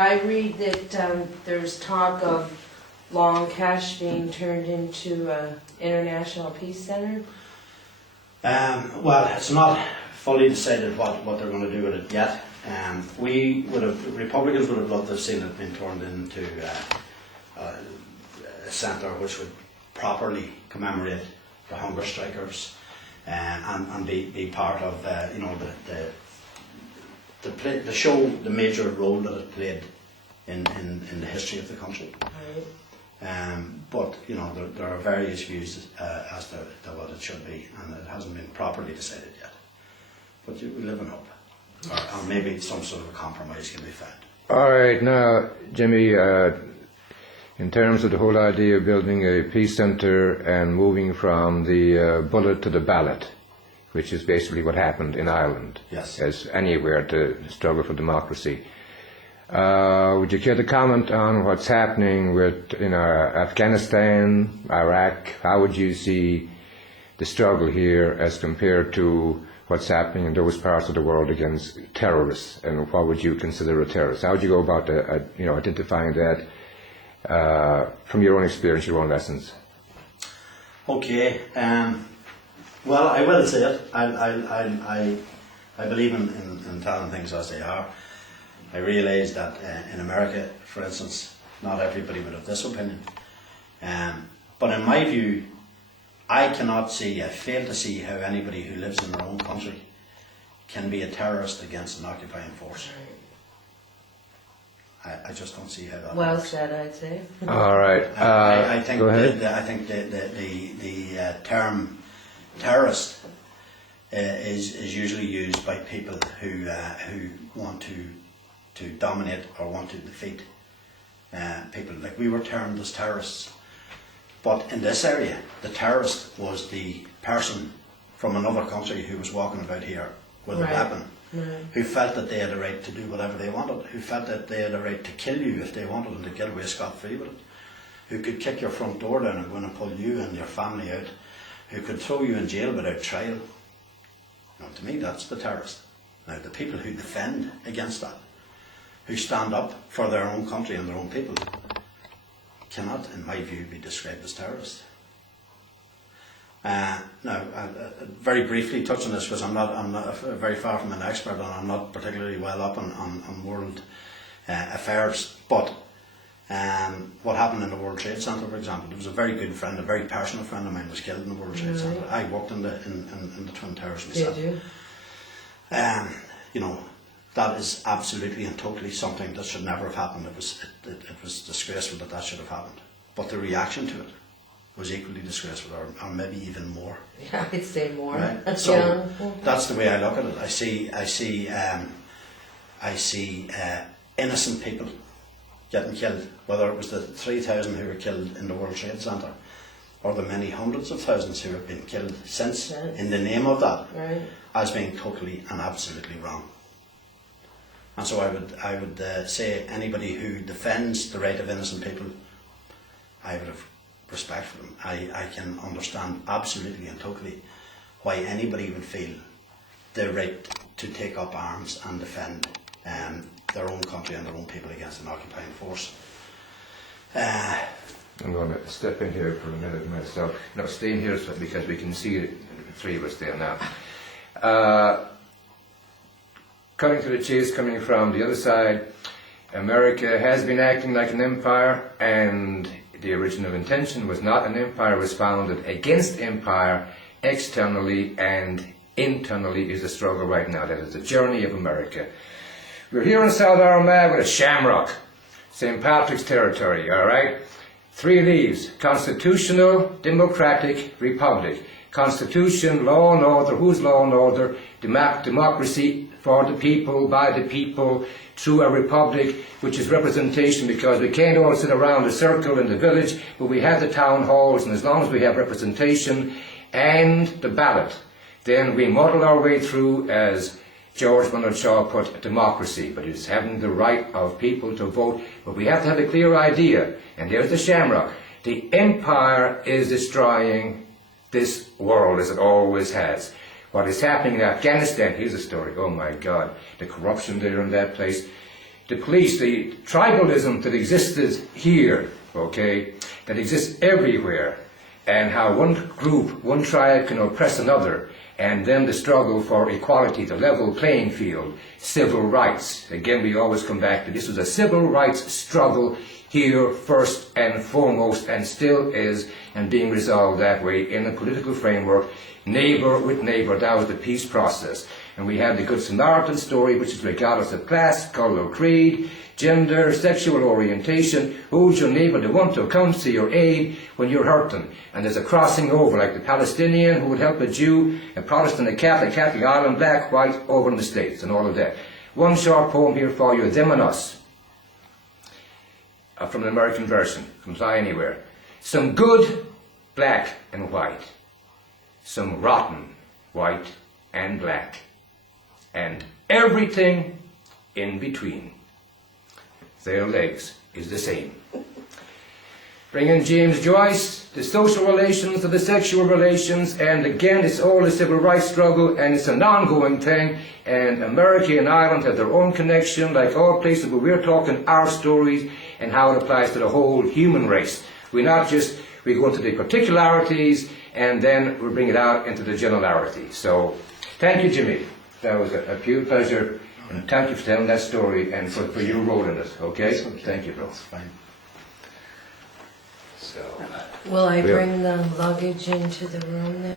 I read that there's talk of Long Cash being turned into an international peace centre. Well, it's not fully decided what they're going to do with it yet. Republicans would have loved to have seen it being turned into a centre which would properly commemorate the hunger strikers and be part of the show the major role that it played in the history of the country. Right. But there are various views as to what it should be, and it hasn't been properly decided yet. But we live in hope, or maybe some sort of a compromise can be found. All right, now, Jimmy, in terms of the whole idea of building a peace centre and moving from the bullet to the ballot, which is basically what happened in Ireland, yes, as anywhere to struggle for democracy. Would you care to comment on what's happening with Afghanistan, Iraq? How would you see the struggle here as compared to what's happening in those parts of the world against terrorists? And what would you consider a terrorist? How would you go about identifying that from your own experience, your own lessons? Okay. Well, I will say it. I believe in telling things as they are. I realise that in America, for instance, not everybody would have this opinion. But in my view, I fail to see how anybody who lives in their own country can be a terrorist against an occupying force. I just don't see how that Well works. said, I'd say. All right. I think go ahead. I think the term terrorist is usually used by people who want to dominate or want to defeat people. Like we were termed as terrorists, but in this area, the terrorist was the person from another country who was walking about here with a weapon, who felt that they had a right to do whatever they wanted, who felt that they had a right to kill you if they wanted and to get away scot-free with it, who could kick your front door down and go in and pull you and your family out, who could throw you in jail without trial. Now, to me, that's the terrorist. Now, the people who defend against that, who stand up for their own country and their own people, cannot, in my view, be described as terrorists. Now, very briefly touch on this, because I'm not very far from an expert and I'm not particularly well up on world affairs. But what happened in the World Trade Center, for example, there was a very good friend, a very personal friend of mine was killed in the World Trade Center. I worked in the Twin Towers myself. Did you? That is absolutely and totally something that should never have happened. It was disgraceful that should have happened. But the reaction to it was equally disgraceful, or maybe even more. Yeah, I'd say more. Right? So that's the way I look at it. I see innocent people getting killed, whether it was the 3,000 who were killed in the World Trade Center, or the many hundreds of thousands who have been killed since in the name of that, as being totally and absolutely wrong. And so I would say anybody who defends the right of innocent people, I would have respect for them. I can understand absolutely and totally why anybody would feel the right to take up arms and defend their own country and their own people against an occupying force. I'm going to step in here for a minute myself. No, stay in here because we can see the three of us there now. Cutting to the chase, coming from the other side, America has been acting like an empire, and the original intention was not an empire. It was founded against empire, externally and internally is the struggle right now. That is the journey of America. We're here in South Armagh with a shamrock, St. Patrick's territory, all right? 3 leaves: constitutional, democratic, republic. Constitution, law and order. Who's law and order? Democracy for the people, by the people, through a republic, which is representation, because we can't all sit around a circle in the village, but we have the town halls, and as long as we have representation and the ballot, then we muddle our way through, as George Bernard Shaw put, democracy, but it's having the right of people to vote. But we have to have a clear idea, and there's the shamrock. The empire is destroying this world, as it always has. What is happening in Afghanistan, here's a story, oh my God, the corruption there in that place, the police, the tribalism that existed here, okay, that exists everywhere, and how one group, one tribe can oppress another, and then the struggle for equality, the level playing field, civil rights. Again, we always come back to this was a civil rights struggle here first and foremost, and still is, and being resolved that way in a political framework, neighbour with neighbour. That was the peace process. And we have the Good Samaritan story, which is regardless of class, colour, creed, gender, sexual orientation, who's your neighbour, the one who comes to your aid when you're hurting. And there's a crossing over, like the Palestinian who would help a Jew, a Protestant, a Catholic, Ireland, black, white, over in the States, and all of that. One short poem here for you, Them and Us, from an American version, can fly anywhere. Some good, black and white, some rotten, white and black, and everything in between. Their legs is the same. Bring in James Joyce, the social relations to the sexual relations, and again it's all a civil rights struggle, and it's an ongoing thing, and America and Ireland have their own connection, like all places, but we're talking our stories and how it applies to the whole human race. We go into the particularities, and then we bring it out into the generalities. So, thank you, Jimmy. That was a pure pleasure, and thank you for telling that story and for your role in it, okay? Thank you, bro. That's fine. So, Will I bring the luggage into the room then?